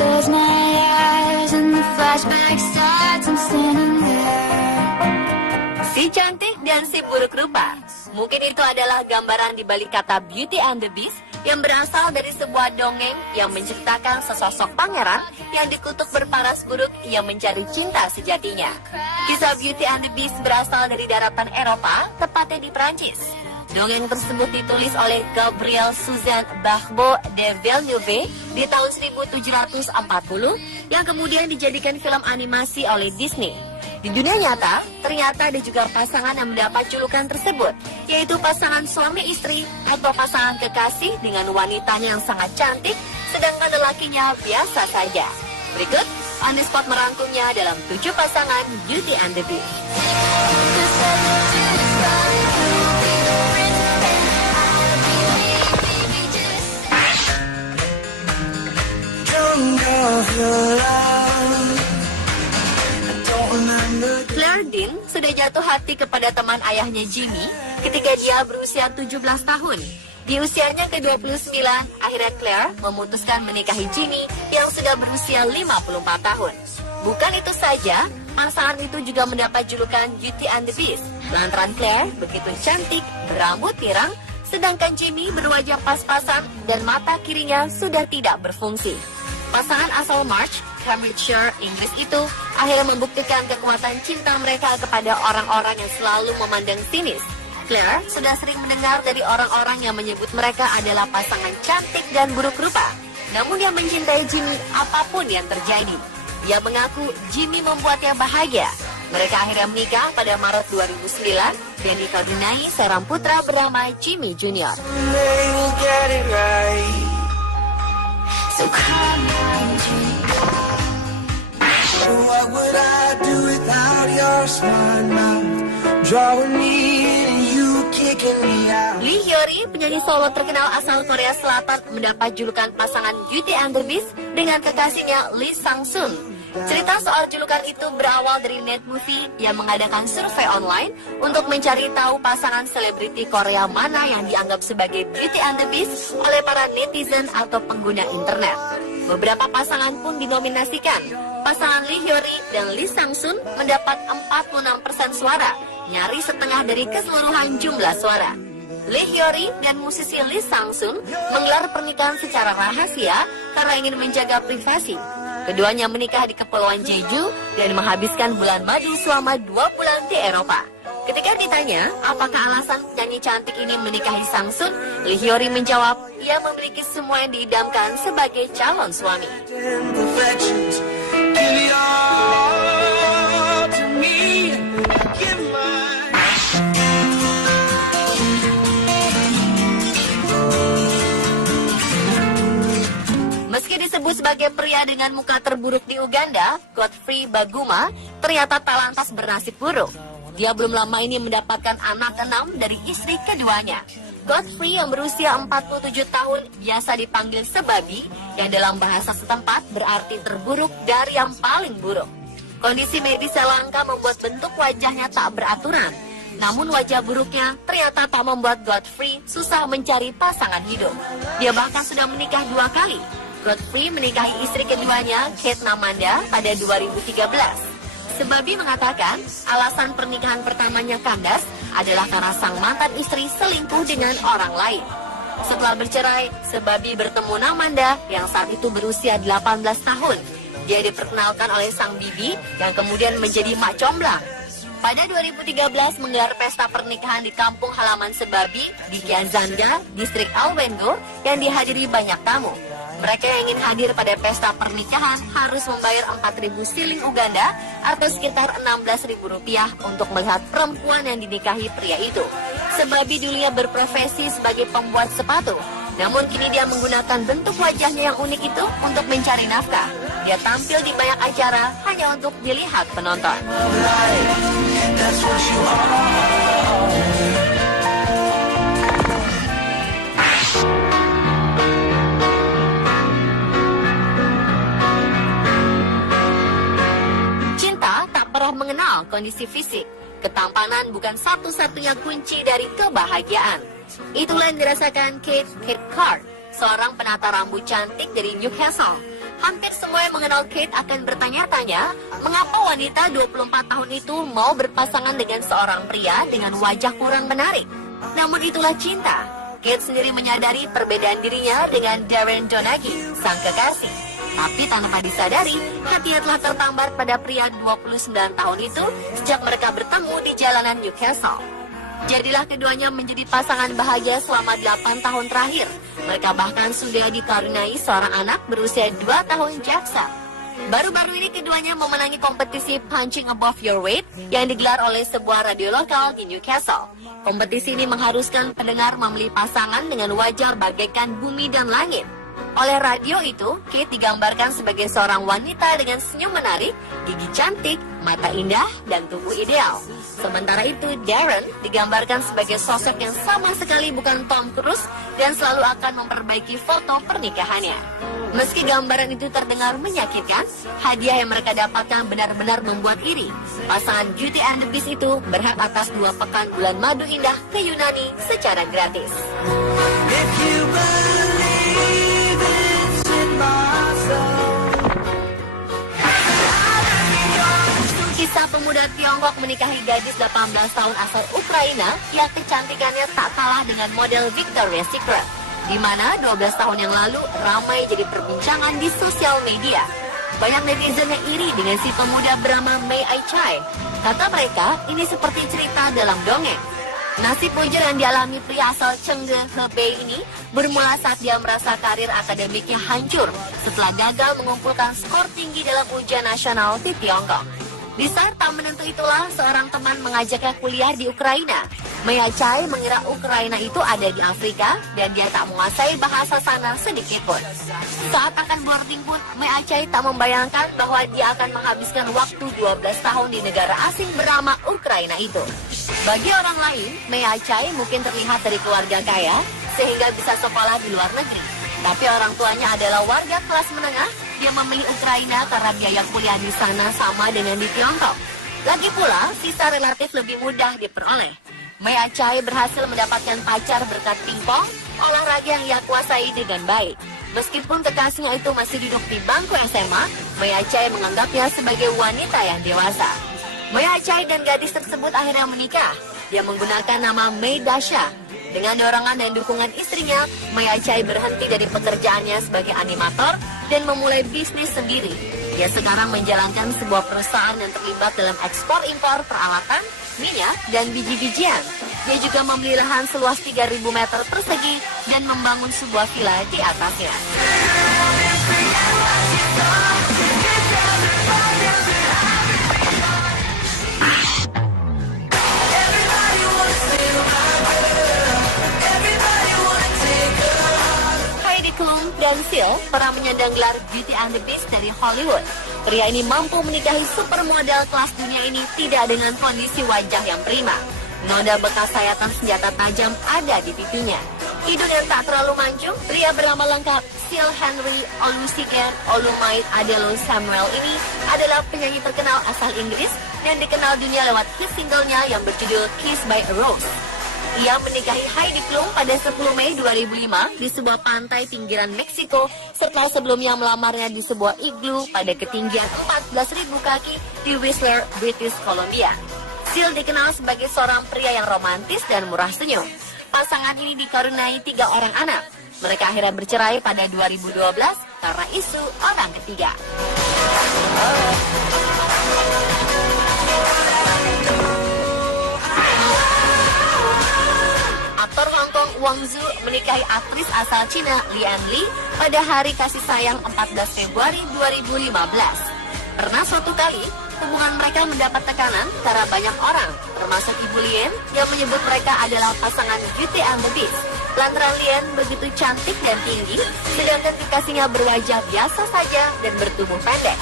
close my eyes and the flashback starts, I'm standing there. Si cantik dan si buruk rupa. Mungkin itu adalah gambaran di balik kata Beauty and the Beast yang berasal dari sebuah dongeng yang menceritakan sesosok pangeran yang dikutuk berparas buruk yang mencari cinta sejatinya. Kisah Beauty and the Beast berasal dari daratan Eropa, tepatnya di Prancis. Dongeng tersebut ditulis oleh Gabriel Suzanne Barbeau de Villeneuve di tahun 1740 yang kemudian dijadikan film animasi oleh Disney. Di dunia nyata, ternyata ada juga pasangan yang mendapat julukan tersebut, yaitu pasangan suami istri atau pasangan kekasih dengan wanitanya yang sangat cantik, sedangkan lelakinya biasa saja. Berikut, On The Spot merangkumnya dalam 7 pasangan Beauty and the Beast. Claire Dean sudah jatuh hati kepada teman ayahnya Jimmy ketika dia berusia 17 tahun. Di usianya ke-29, akhirnya Claire memutuskan menikahi Jimmy yang sudah berusia 54 tahun. Bukan itu saja, pasangan itu juga mendapat julukan Beauty and the Beast lantaran Claire begitu cantik, berambut pirang, sedangkan Jimmy berwajah pas-pasan dan mata kirinya sudah tidak berfungsi. Pasangan asal March, Cambridgeshire, Inggris itu akhirnya membuktikan kekuatan cinta mereka kepada orang-orang yang selalu memandang sinis. Claire sudah sering mendengar dari orang-orang yang menyebut mereka adalah pasangan cantik dan buruk rupa. Namun dia mencintai Jimmy apapun yang terjadi. Dia mengaku Jimmy membuatnya bahagia. Mereka akhirnya menikah pada Maret 2009 dan dikaruniai seorang putra bernama Jimmy Jr. So come on, Jimmy. What would I do without your smart mouth? Drawing me in and you kicking me out. Lee Hyori, penyanyi solo terkenal asal Korea Selatan, mendapat julukan pasangan Beauty and the Beast dengan kekasihnya Lee Sang-sun. Cerita soal julukan itu berawal dari Netmovie yang mengadakan survei online untuk mencari tahu pasangan selebriti Korea mana yang dianggap sebagai Beauty and the Beast oleh para netizen atau pengguna internet. Beberapa pasangan pun dinominasikan. Pasangan Lee Hyori dan Lee Sang-sun mendapat 46% suara, nyaris setengah dari keseluruhan jumlah suara. Lee Hyori dan musisi Lee Sang-sun menggelar pernikahan secara rahasia karena ingin menjaga privasi. Keduanya menikah di Kepulauan Jeju dan menghabiskan bulan madu selama 2 bulan di Eropa. Ketika ditanya apakah alasan penyanyi cantik ini menikahi Sang-sun, Lee Hyori menjawab, ia memiliki semua yang diidamkan sebagai calon suami. Meski disebut sebagai pria dengan muka terburuk di Uganda, Godfrey Baguma ternyata tak lantas bernasib buruk. Dia belum lama ini mendapatkan anak ke-6 dari istri keduanya. Godfrey yang berusia 47 tahun biasa dipanggil sebabi, yang dalam bahasa setempat berarti terburuk dari yang paling buruk. Kondisi medis yang langka membuat bentuk wajahnya tak beraturan. Namun wajah buruknya ternyata tak membuat Godfrey susah mencari pasangan hidup. Dia bahkan sudah menikah 2 kali. Godfrey menikahi istri keduanya, Kate Namanda, pada 2013. Sebabi mengatakan alasan pernikahan pertamanya kandas adalah karena sang mantan istri selingkuh dengan orang lain. Setelah bercerai, Sebabi bertemu Namanda yang saat itu berusia 18 tahun. Dia diperkenalkan oleh sang bibi yang kemudian menjadi mak comblang. Pada 2013 menggelar pesta pernikahan di kampung halaman Sebabi di Kiazanda, distrik Alwengo yang dihadiri banyak tamu. Mereka yang ingin hadir pada pesta pernikahan harus membayar 4.000 siling Uganda atau sekitar Rp16.000 untuk melihat perempuan yang dinikahi pria itu. Sebabi dulunya berprofesi sebagai pembuat sepatu, namun kini dia menggunakan bentuk wajahnya yang unik itu untuk mencari nafkah. Dia tampil di banyak acara hanya untuk dilihat penonton. Mengenal kondisi fisik, ketampanan bukan satu-satunya kunci dari kebahagiaan. Itulah yang dirasakan Kate Cathcart, seorang penata rambut cantik dari Newcastle. Hampir semua yang mengenal Kate akan bertanya-tanya, mengapa wanita 24 tahun itu mau berpasangan dengan seorang pria dengan wajah kurang menarik. Namun itulah cinta. Kate sendiri menyadari perbedaan dirinya dengan Darren Donaghy, sang kekasih. Tapi tanpa disadari, hatinya telah tertambar pada pria 29 tahun itu sejak mereka bertemu di jalanan Newcastle. Jadilah keduanya menjadi pasangan bahagia selama 8 tahun terakhir. Mereka bahkan sudah dikaruniai seorang anak berusia 2 tahun Jackson. Baru-baru ini keduanya memenangi kompetisi Punching Above Your Weight yang digelar oleh sebuah radio lokal di Newcastle. Kompetisi ini mengharuskan pendengar memilih pasangan dengan wajah bagaikan bumi dan langit. Oleh radio itu, Kate digambarkan sebagai seorang wanita dengan senyum menarik, gigi cantik, mata indah, dan tubuh ideal. Sementara itu, Darren digambarkan sebagai sosok yang sama sekali bukan Tom Cruise dan selalu akan memperbaiki foto pernikahannya. Meski gambaran itu terdengar menyakitkan, hadiah yang mereka dapatkan benar-benar membuat iri. Pasangan Beauty and the Beast itu berhak atas 2 pekan bulan madu indah ke Yunani secara gratis. If you believe it's in my soul. Kisah pemuda Tiongkok menikahi gadis 18 tahun asal Ukraina yang kecantikannya tak kalah dengan model Victoria's Secret, di mana 12 tahun yang lalu ramai jadi perbincangan di sosial media. Banyak netizen yang iri dengan si pemuda bernama Mei Ai-chai. Kata mereka, ini seperti cerita dalam dongeng. Nasib bujur yang dialami pria asal Chengde, Hebei ini bermula saat dia merasa karir akademiknya hancur setelah gagal mengumpulkan skor tinggi dalam ujian nasional di Tiongkok. Di saat tak menentu itulah, seorang teman mengajaknya kuliah di Ukraina. Mei Ai-chai mengira Ukraina itu ada di Afrika dan dia tak menguasai bahasa sana sedikit pun. Saat akan boarding pun, Mei Ai-chai tak membayangkan bahwa dia akan menghabiskan waktu 12 tahun di negara asing bernama Ukraina itu. Bagi orang lain, Mei Ai-chai mungkin terlihat dari keluarga kaya sehingga bisa sekolah di luar negeri. Tapi orang tuanya adalah warga kelas menengah. Dia memilih Ukraina karena biaya kuliah di sana sama dengan di Tiongkok. Lagi pula, visa relatif lebih mudah diperoleh. Mei Ai-chai berhasil mendapatkan pacar berkat pingpong, olahraga yang ia kuasai dengan baik. Meskipun kekasihnya itu masih duduk di bangku SMA, Mei Ai-chai menganggapnya sebagai wanita yang dewasa. Mei Ai-chai dan gadis tersebut akhirnya menikah. Dia menggunakan nama Mei Dasha. Dengan dorongan dan dukungan istrinya, Mei Ai-chai berhenti dari pekerjaannya sebagai animator dan memulai bisnis sendiri. Dia sekarang menjalankan sebuah perusahaan yang terlibat dalam ekspor-impor peralatan, minyak, dan biji-bijian. Dia juga membeli lahan seluas 3.000 meter persegi dan membangun sebuah villa di atasnya. Dan Seal pernah menyandang gelar Beauty and the Beast dari Hollywood. Pria ini mampu menikahi supermodel kelas dunia ini tidak dengan kondisi wajah yang prima. Noda bekas sayatan senjata tajam ada di pipinya. Hidung yang tak terlalu mancung, pria bernama lengkap Seal Henry Olusegun Olumide Adelo Samuel ini adalah penyanyi terkenal asal Inggris dan dikenal dunia lewat hit singlenya yang berjudul Kiss by a Rose. Ia menikahi Heidi Klum pada 10 Mei 2005 di sebuah pantai pinggiran Meksiko setelah sebelumnya melamarnya di sebuah iglu pada ketinggian 14.000 kaki di Whistler, British Columbia. Seal dikenal sebagai seorang pria yang romantis dan murah senyum. Pasangan ini dikaruniai 3 orang anak. Mereka akhirnya bercerai pada 2012 karena isu orang ketiga. Aktor Hong Kong Wang Zhu menikahi aktris asal Cina Lian Li pada hari kasih sayang 14 Februari 2015. Pernah suatu kali, hubungan mereka mendapat tekanan karena banyak orang, termasuk Ibu Lian, yang menyebut mereka adalah pasangan Beauty and the Beast. Lantaran Lian begitu cantik dan tinggi, sedangkan kekasihnya berwajah biasa saja dan bertubuh pendek.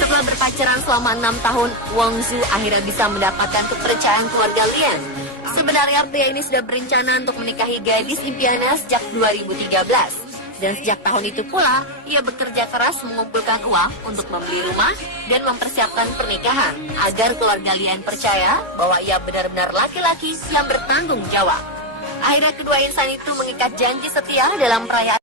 Setelah berpacaran selama 6 tahun, Wang Zhu akhirnya bisa mendapatkan kepercayaan keluarga Lian. Sebenarnya pria ini sudah berencana untuk menikahi gadis impiannya sejak 2013. Dan sejak tahun itu pula, ia bekerja keras mengumpulkan uang untuk membeli rumah dan mempersiapkan pernikahan agar keluarga Lian percaya bahwa ia benar-benar laki-laki yang bertanggung jawab. Akhirnya kedua insan itu mengikat janji setia dalam perayaan